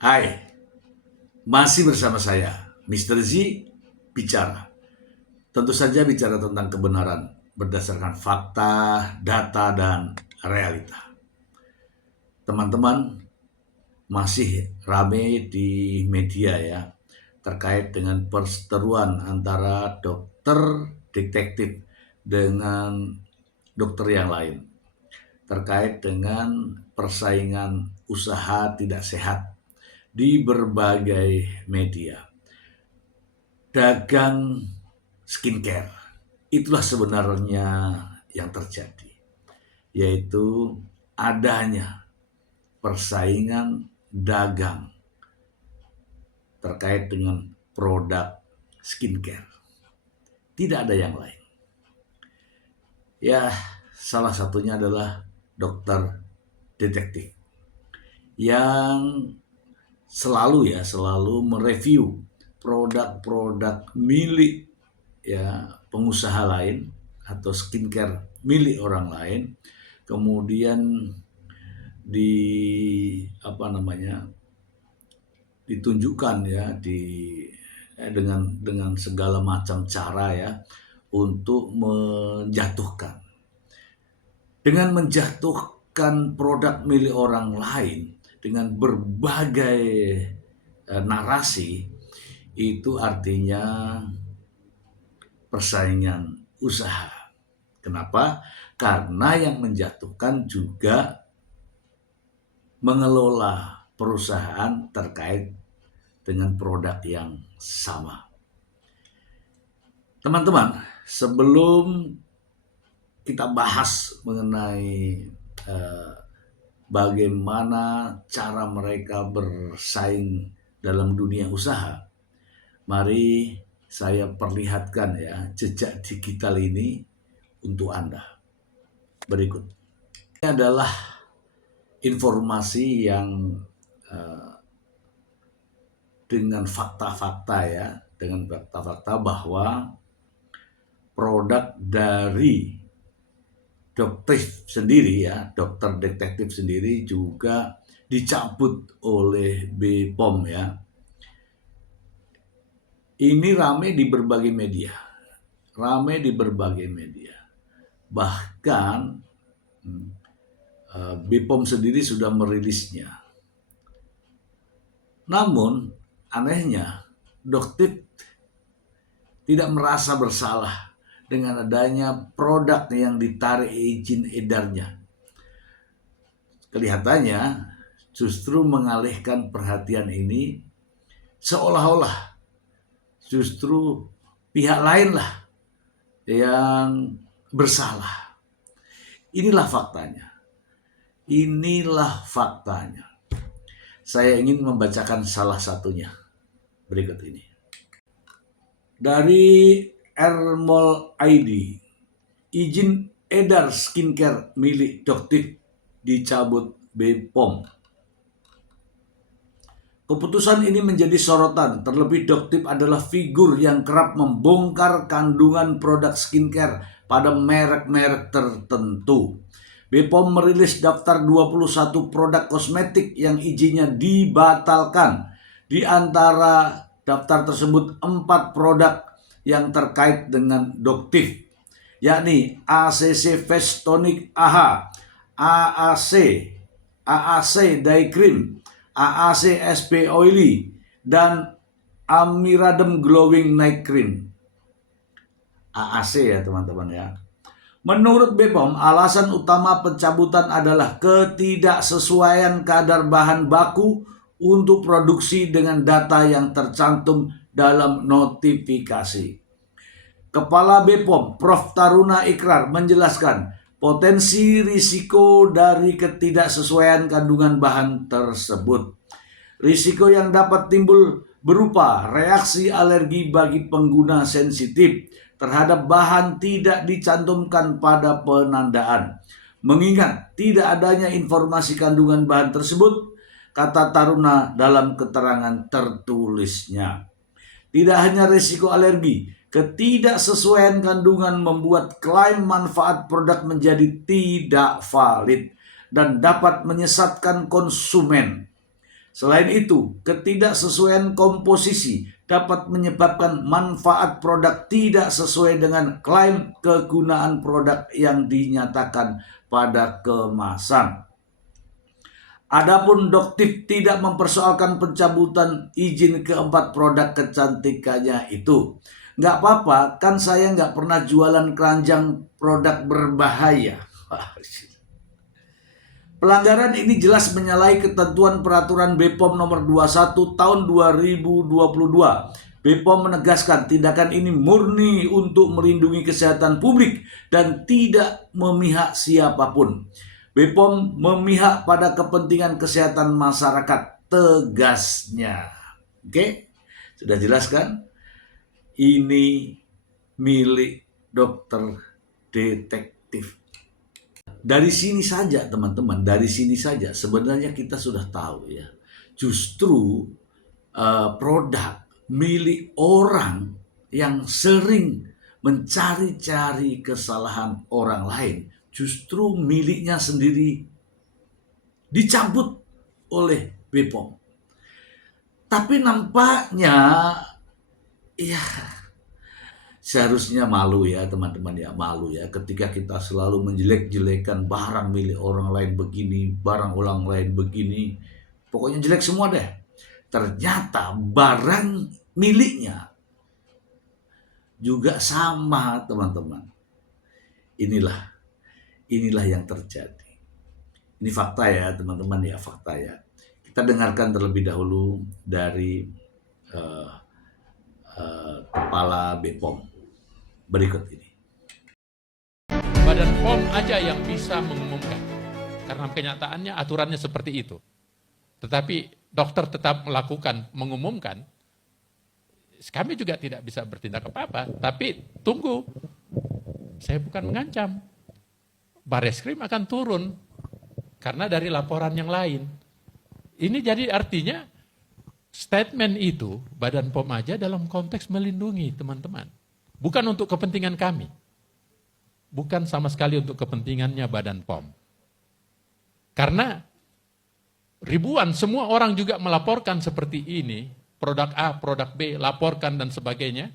Hai, masih bersama saya, Mr. Z, bicara. Tentu saja bicara tentang kebenaran berdasarkan fakta, data, dan realita. Teman-teman, masih rame di media ya, terkait dengan perseteruan antara dokter detektif dengan dokter yang lain. Terkait dengan persaingan usaha tidak sehat di berbagai media. Dagang skincare, itulah sebenarnya yang terjadi, yaitu adanya persaingan dagang terkait dengan produk skincare. Tidak ada yang lain. Ya, salah satunya adalah dokter detektif yang selalu mereview produk-produk milik ya pengusaha lain atau skincare milik orang lain, kemudian di ditunjukkan ya dengan segala macam cara ya untuk menjatuhkan produk milik orang lain dengan berbagai narasi. Itu artinya persaingan usaha. Kenapa? Karena yang menjatuhkan juga mengelola perusahaan terkait dengan produk yang sama. Teman-teman, sebelum kita bahas mengenai bagaimana cara mereka bersaing dalam dunia usaha, mari saya perlihatkan ya jejak digital ini untuk Anda. Berikut. Ini adalah informasi yang dengan fakta-fakta bahwa produk dari dokter detektif sendiri juga dicabut oleh BPOM ya. Ini ramai di berbagai media. Bahkan BPOM sendiri sudah merilisnya. Namun anehnya dokter tidak merasa bersalah dengan adanya produk yang ditarik izin edarnya. Kelihatannya justru mengalihkan perhatian ini, seolah-olah justru pihak lain lah yang bersalah. Inilah faktanya. Saya ingin membacakan salah satunya berikut ini. Dari Ermol ID, izin edar skincare milik dokter dicabut BPOM. Keputusan ini menjadi sorotan, terlebih Doktip adalah figur yang kerap membongkar kandungan produk skincare pada merek-merek tertentu. BPOM merilis daftar 21 produk kosmetik yang izinnya dibatalkan. Di antara daftar tersebut 4 produk yang terkait dengan Doktip, yakni ACC Face Tonic AHA, AAC Day Cream, AAC SP Oily, dan Amiradem Glowing Night Cream. AAC ya teman-teman ya. Menurut BPOM, alasan utama pencabutan adalah ketidaksesuaian kadar bahan baku untuk produksi dengan data yang tercantum dalam notifikasi. Kepala BPOM, Prof. Taruna Ikrar, menjelaskan potensi risiko dari ketidaksesuaian kandungan bahan tersebut. Risiko yang dapat timbul berupa reaksi alergi bagi pengguna sensitif terhadap bahan tidak dicantumkan pada penandaan. Mengingat tidak adanya informasi kandungan bahan tersebut, kata Taruna dalam keterangan tertulisnya. Tidak hanya risiko alergi, ketidaksesuaian kandungan membuat klaim manfaat produk menjadi tidak valid dan dapat menyesatkan konsumen. Selain itu, ketidaksesuaian komposisi dapat menyebabkan manfaat produk tidak sesuai dengan klaim kegunaan produk yang dinyatakan pada kemasan. Adapun Doktif tidak mempersoalkan pencabutan izin keempat produk kecantikannya itu. Nggak apa-apa, kan saya nggak pernah jualan keranjang produk berbahaya. Pelanggaran ini jelas menyalahi ketentuan peraturan BPOM nomor 21 tahun 2022. BPOM menegaskan tindakan ini murni untuk melindungi kesehatan publik dan tidak memihak siapapun. BPOM memihak pada kepentingan kesehatan masyarakat, tegasnya. Oke, sudah jelas kan? Ini milik dokter detektif. Dari sini saja teman-teman, dari sini saja sebenarnya kita sudah tahu ya. Justru produk milik orang yang sering mencari-cari kesalahan orang lain, justru miliknya sendiri dicabut oleh BPOM. Tapi nampaknya ya seharusnya malu ya teman-teman ya, malu ya ketika kita selalu menjelek-jelekan barang milik orang lain begini, barang orang lain begini, pokoknya jelek semua deh. Ternyata barang miliknya juga sama teman-teman. Inilah yang terjadi. Ini fakta ya teman-teman ya, fakta ya. Kita dengarkan terlebih dahulu dari Kepala BPOM berikut ini. Badan POM aja yang bisa mengumumkan, karena kenyataannya aturannya seperti itu. Tetapi dokter tetap mengumumkan, kami juga tidak bisa bertindak apa-apa. Tapi tunggu, saya bukan mengancam. Bareskrim akan turun, karena dari laporan yang lain. Ini jadi artinya, statement itu, Badan POM aja dalam konteks melindungi teman-teman. Bukan untuk kepentingan kami. Bukan sama sekali untuk kepentingannya Badan POM. Karena ribuan semua orang juga melaporkan seperti ini, produk A, produk B, laporkan dan sebagainya.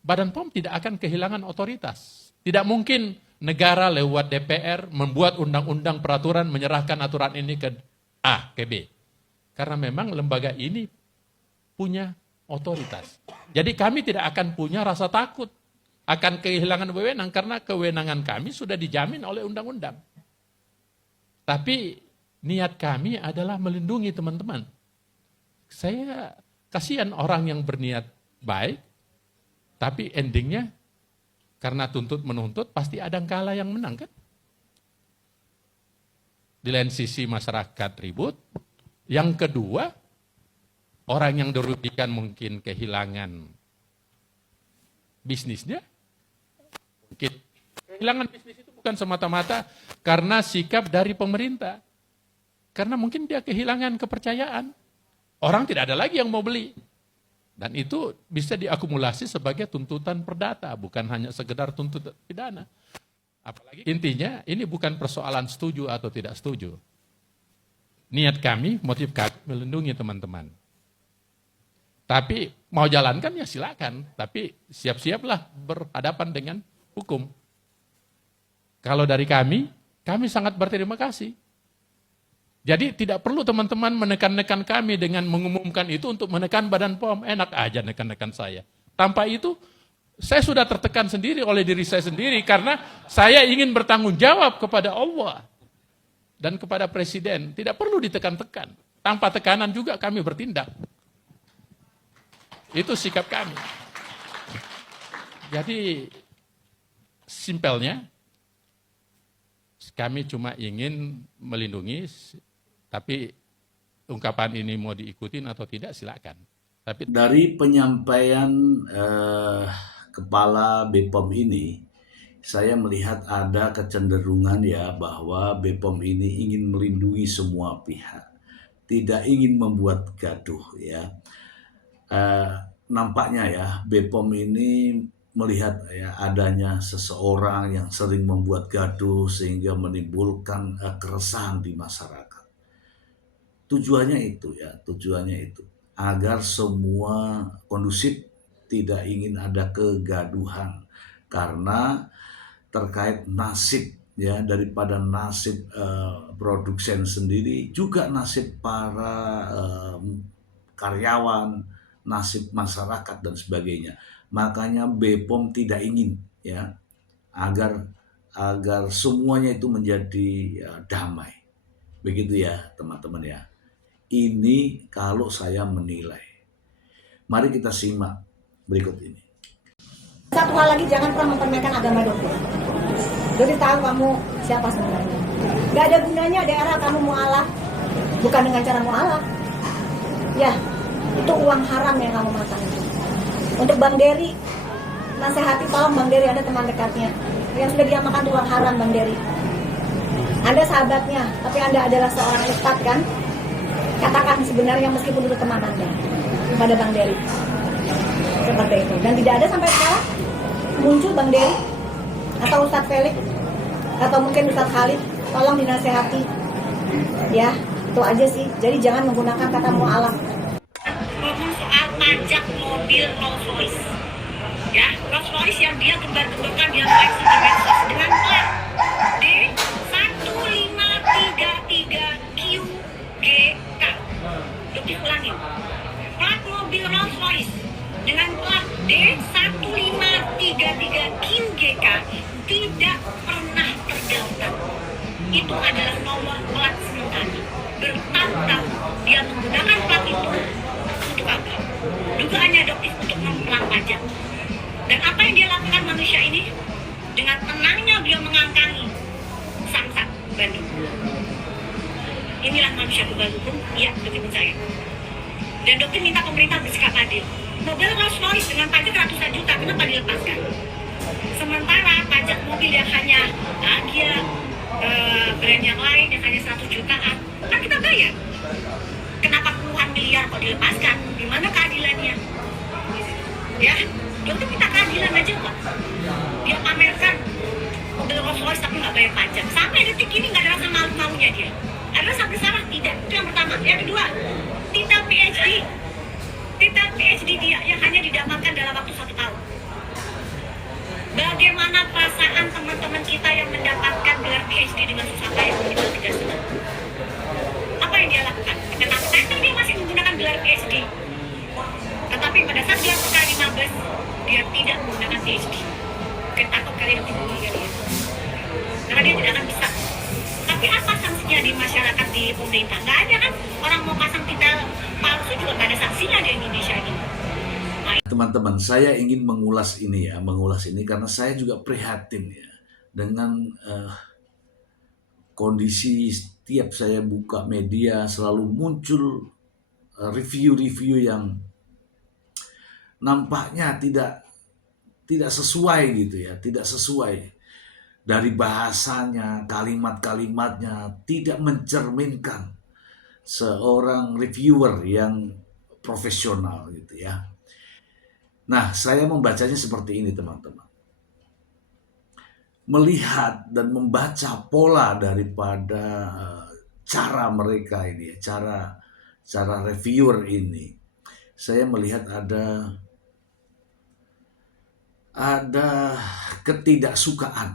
Badan POM tidak akan kehilangan otoritas. Tidak mungkin negara lewat DPR membuat undang-undang peraturan menyerahkan aturan ini ke A, ke B. Karena memang lembaga ini punya otoritas. Jadi kami tidak akan punya rasa takut akan kehilangan wewenang karena kewenangan kami sudah dijamin oleh undang-undang. Tapi niat kami adalah melindungi teman-teman. Saya kasihan orang yang berniat baik, tapi endingnya karena tuntut menuntut pasti ada kala yang menang kan? Di lain sisi masyarakat ribut. Yang kedua, orang yang dirugikan mungkin kehilangan bisnisnya. Mungkin kehilangan bisnis itu bukan semata-mata karena sikap dari pemerintah. Karena mungkin dia kehilangan kepercayaan. Orang tidak ada lagi yang mau beli. Dan itu bisa diakumulasi sebagai tuntutan perdata, bukan hanya sekedar tuntutan pidana. Apalagi intinya ini bukan persoalan setuju atau tidak setuju. Niat kami, motif kami melindungi teman-teman. Tapi mau jalankan ya silakan, tapi siap-siaplah berhadapan dengan hukum. Kalau dari kami sangat berterima kasih. Jadi tidak perlu teman-teman menekan-nekan kami dengan mengumumkan itu untuk menekan Badan POM. Enak aja nekan-nekan saya. Tanpa itu, saya sudah tertekan sendiri oleh diri saya sendiri karena saya ingin bertanggung jawab kepada Allah dan kepada Presiden. Tidak perlu ditekan-tekan. Tanpa tekanan juga kami bertindak. Itu sikap kami. Jadi, simpelnya, kami cuma ingin melindungi, tapi ungkapan ini mau diikutin atau tidak silakan. Tapi dari penyampaian Kepala BPOM ini, saya melihat ada kecenderungan ya bahwa BPOM ini ingin melindungi semua pihak, tidak ingin membuat gaduh ya. Nampaknya ya BPOM ini melihat ya adanya seseorang yang sering membuat gaduh sehingga menimbulkan keresahan di masyarakat. tujuannya itu ya, tujuannya itu agar semua kondusif, tidak ingin ada kegaduhan karena terkait nasib ya, daripada nasib produsen sendiri, juga nasib para karyawan, nasib masyarakat dan sebagainya. Makanya BPOM tidak ingin ya agar agar semuanya itu menjadi damai. Begitu ya teman-teman ya. Ini kalau saya menilai. Mari kita simak berikut ini. Satu hal lagi, jangan pernah mempermainkan agama dokter. Jadi tahu kamu siapa sebenarnya. Gak ada gunanya daerah kamu mualaf, bukan dengan cara mualaf. Ya, itu uang haram yang kamu makan. Untuk Bang Dery, nasihati tolong Bang Dery, ada teman dekatnya yang sudah dia makan uang haram Bang Dery. Anda sahabatnya, tapi Anda adalah seorang ustadz kan? Katakan sebenarnya meskipun itu teman Anda kepada Bang Dery. Seperti itu. Dan tidak ada sampai sekarang muncul Bang Dery atau Ustadz Felix atau mungkin Ustadz Khalid, tolong dinasehati ya, itu aja sih. Jadi jangan menggunakan kata mu'alaf. Ngomong soal pajak mobil Rolls Royce ya, Rolls Royce yang dia gembar-gemborkan, dia flexing di medsos dengan plat D1533QGK. Lebih ulangin, plat mobil Rolls Royce dengan plat D1533QGK tidak pernah terdaftar. Itu adalah nomor plat sementara. Bertahun-tahun dia menggunakan plat itu untuk apa? Dugaannya adoptif untuk memplang pajak. Dan apa yang dia lakukan manusia ini? Dengan tenangnya dia mengangkangi Samsat Bandung. Inilah manusia kebal hukum, iya, betul saya. Dan dokter minta pemerintah bersikap adil. Mobil Rolls Royce dengan pajak ratusan juta, kenapa dilepaskan? Sementara pajak mobil yang hanya dia brand yang lain yang hanya 100 jutaan, kan kita bayar. Kenapa puluhan miliar kok dilepaskan? Di mana keadilannya? Ya, dokter minta keadilan aja kok. Dia pamerkan mobil Rolls Royce tapi nggak bayar pajak. Sampai detik ini nggak ada rasa malu-malunya dia. Ada sampai salah tidak? Itu yang pertama. Yang kedua, titel PhD dia yang hanya didapatkan dalam waktu 1 tahun. Bagaimana perasaan teman-teman kita yang mendapatkan gelar PhD dengan susah payah itu tidak senang? Apa yang dia lakukan? Kenapa dia masih menggunakan gelar PhD? Tetapi pada saat dia perkara 15, dia tidak menggunakan PhD. Takut kalian bingung ya dia. Karena dia tidak akan bisa. Tapi apa sanksinya di masyarakat, di pemerintah? Nggak ada kan? Orang mau pasang titel palsu juga nggak ada sanksinya di Indonesia ini. Teman-teman, saya ingin mengulas ini karena saya juga prihatin ya dengan kondisi setiap saya buka media selalu muncul review-review yang nampaknya tidak sesuai gitu ya, tidak sesuai dari bahasanya, kalimat-kalimatnya tidak mencerminkan seorang reviewer yang profesional gitu ya. Nah, saya membacanya seperti ini teman-teman. Melihat dan membaca pola daripada cara mereka ini, cara reviewer ini, saya melihat ada ketidaksukaan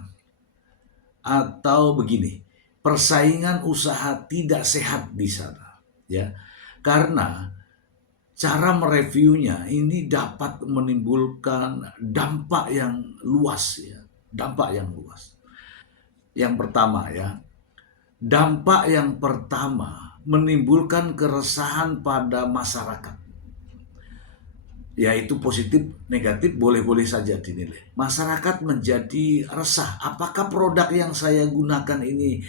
atau begini, persaingan usaha tidak sehat di sana, ya, karena cara mereviewnya ini dapat menimbulkan dampak yang luas ya, dampak yang luas. Yang pertama ya, dampak yang pertama menimbulkan keresahan pada masyarakat. Yaitu positif, negatif, boleh-boleh saja dinilai. Masyarakat menjadi resah. Apakah produk yang saya gunakan ini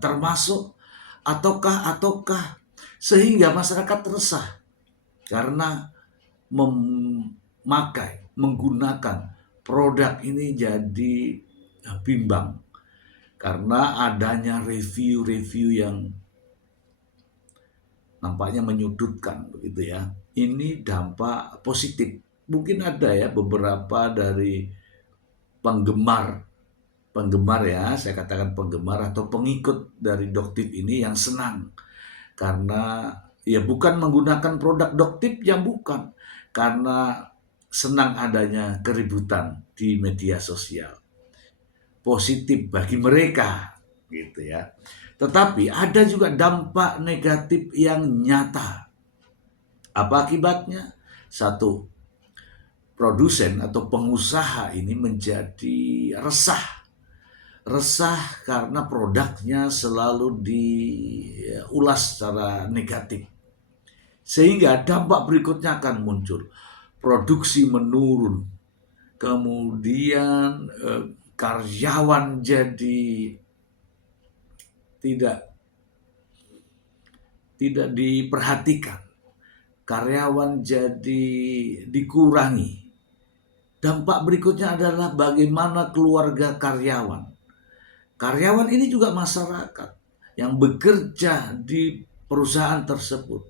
termasuk ataukah sehingga masyarakat resah karena menggunakan produk ini jadi bimbang karena adanya review-review yang nampaknya menyudutkan begitu ya. Ini dampak positif. Mungkin ada ya beberapa dari penggemar ya, saya katakan penggemar atau pengikut dari Doktif ini yang senang Karena ya bukan menggunakan produk Doktip, yang bukan. Karena senang adanya keributan di media sosial. Positif bagi mereka gitu ya. Tetapi ada juga dampak negatif yang nyata. Apa akibatnya? Satu, produsen atau pengusaha ini menjadi resah. Resah karena produknya selalu diulas secara negatif. Sehingga dampak berikutnya akan muncul. Produksi menurun. Kemudian karyawan jadi tidak diperhatikan. Karyawan jadi dikurangi. Dampak berikutnya adalah bagaimana keluarga karyawan. Karyawan ini juga masyarakat yang bekerja di perusahaan tersebut.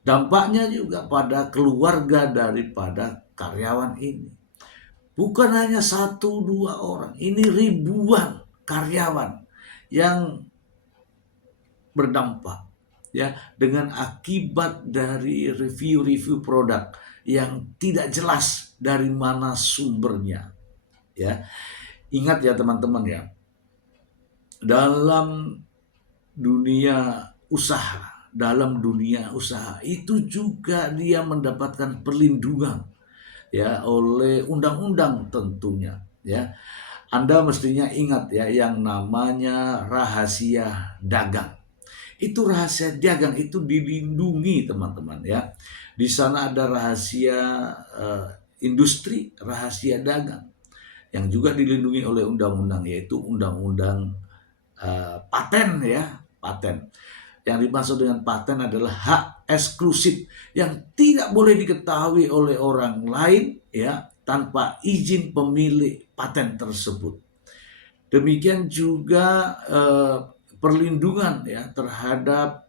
Dampaknya juga pada keluarga daripada karyawan ini. Bukan hanya 1-2 orang, ini ribuan karyawan yang berdampak ya dengan akibat dari review-review produk yang tidak jelas dari mana sumbernya. Ya. Ingat ya teman-teman ya. Dalam dunia usaha itu juga dia mendapatkan perlindungan ya oleh undang-undang tentunya ya. Anda mestinya ingat ya yang namanya rahasia dagang. Itu rahasia dagang itu dilindungi teman-teman ya. Di sana ada rahasia industri, rahasia dagang yang juga dilindungi oleh undang-undang, yaitu undang-undang paten ya, paten. Yang dimaksud dengan paten adalah hak eksklusif yang tidak boleh diketahui oleh orang lain ya tanpa izin pemilik paten tersebut. Demikian juga perlindungan ya terhadap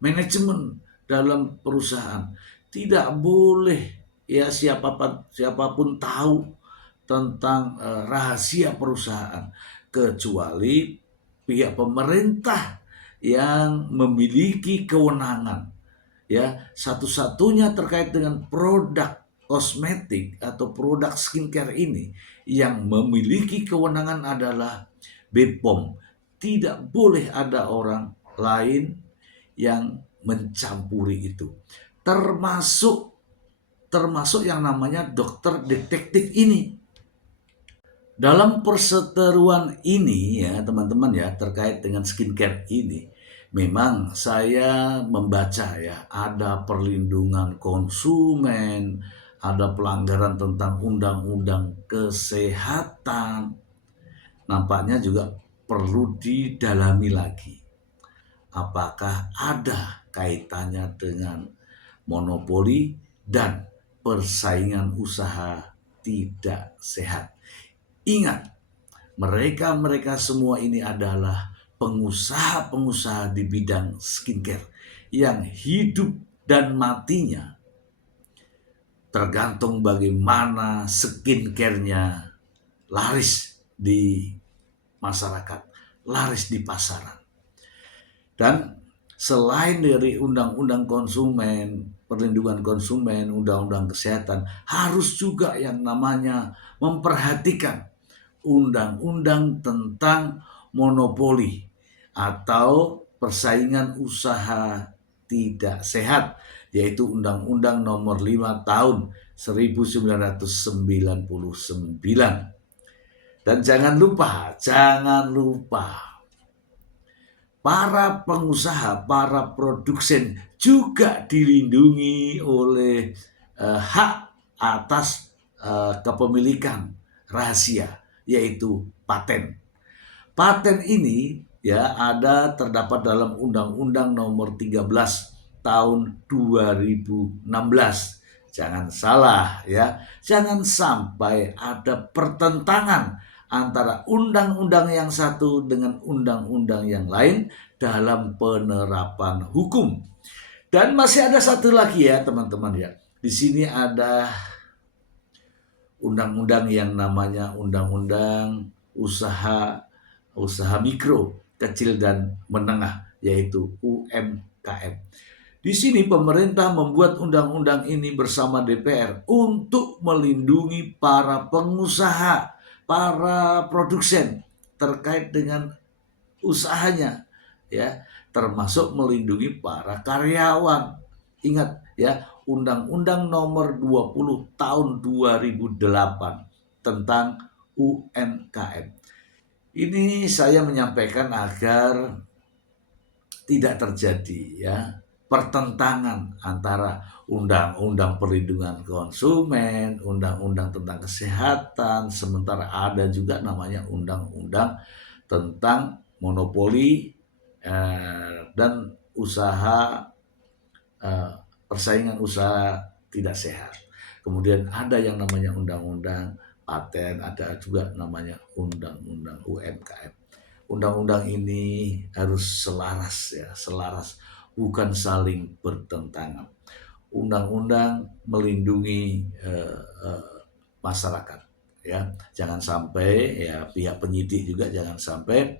manajemen dalam perusahaan. Tidak boleh ya siapapun tahu tentang rahasia perusahaan kecuali pihak pemerintah yang memiliki kewenangan. Ya, satu-satunya terkait dengan produk kosmetik atau produk skincare ini yang memiliki kewenangan adalah BPOM. Tidak boleh ada orang lain yang mencampuri itu. Termasuk yang namanya dokter detektif ini. Dalam perseteruan ini ya teman-teman ya terkait dengan skincare ini, memang saya membaca ya ada perlindungan konsumen, ada pelanggaran tentang undang-undang kesehatan. Nampaknya juga perlu didalami lagi. Apakah ada kaitannya dengan monopoli dan persaingan usaha tidak sehat? Ingat, mereka semua ini adalah pengusaha-pengusaha di bidang skincare yang hidup dan matinya tergantung bagaimana skincare-nya laris di masyarakat, laris di pasaran. Dan selain dari undang-undang konsumen, perlindungan konsumen, undang-undang kesehatan, harus juga yang namanya memperhatikan undang-undang tentang monopoli atau persaingan usaha tidak sehat, yaitu Undang-Undang Nomor 5 Tahun 1999. Dan jangan lupa para pengusaha, para produsen juga dilindungi oleh hak atas kepemilikan rahasia, yaitu paten. Paten ini ya terdapat dalam Undang-Undang Nomor 13 Tahun 2016. Jangan salah ya, jangan sampai ada pertentangan antara undang-undang yang satu dengan undang-undang yang lain dalam penerapan hukum. Dan masih ada satu lagi ya teman-teman ya. Di sini ada undang-undang yang namanya Undang-Undang Usaha Mikro, Kecil dan Menengah yaitu UMKM. Di sini pemerintah membuat undang-undang ini bersama DPR untuk melindungi para pengusaha, para produsen terkait dengan usahanya, ya, termasuk melindungi para karyawan. Ingat ya, Undang-Undang Nomor 20 Tahun 2008 tentang UMKM. Ini saya menyampaikan agar tidak terjadi ya pertentangan antara undang-undang perlindungan konsumen, undang-undang tentang kesehatan, sementara ada juga namanya undang-undang tentang monopoli dan usaha persaingan usaha tidak sehat. Kemudian ada yang namanya undang-undang paten, ada juga namanya undang-undang UMKM. Undang-undang ini harus selaras ya, selaras, bukan saling bertentangan. Undang-undang melindungi masyarakat ya. Jangan sampai ya pihak penyidik juga jangan sampai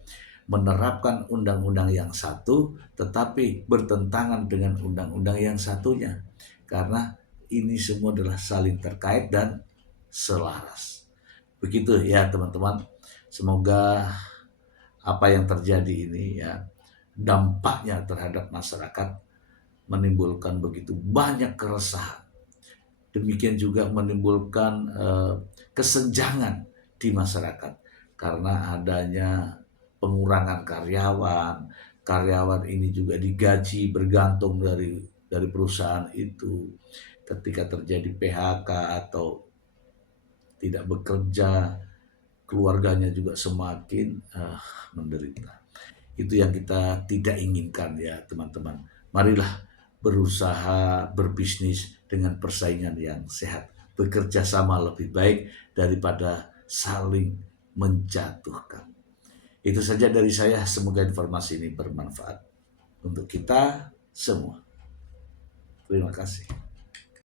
menerapkan undang-undang yang satu tetapi bertentangan dengan undang-undang yang satunya. Karena ini semua adalah saling terkait dan selaras. Begitu ya teman-teman. Semoga apa yang terjadi ini ya dampaknya terhadap masyarakat menimbulkan begitu banyak keresahan. Demikian juga menimbulkan kesenjangan di masyarakat karena adanya pengurangan karyawan ini juga digaji bergantung dari perusahaan itu. Ketika terjadi PHK atau tidak bekerja, keluarganya juga semakin menderita. Itu yang kita tidak inginkan ya teman-teman. Marilah berusaha berbisnis dengan persaingan yang sehat. Bekerja sama lebih baik daripada saling menjatuhkan. Itu saja dari saya. Semoga informasi ini bermanfaat untuk kita semua. Terima kasih.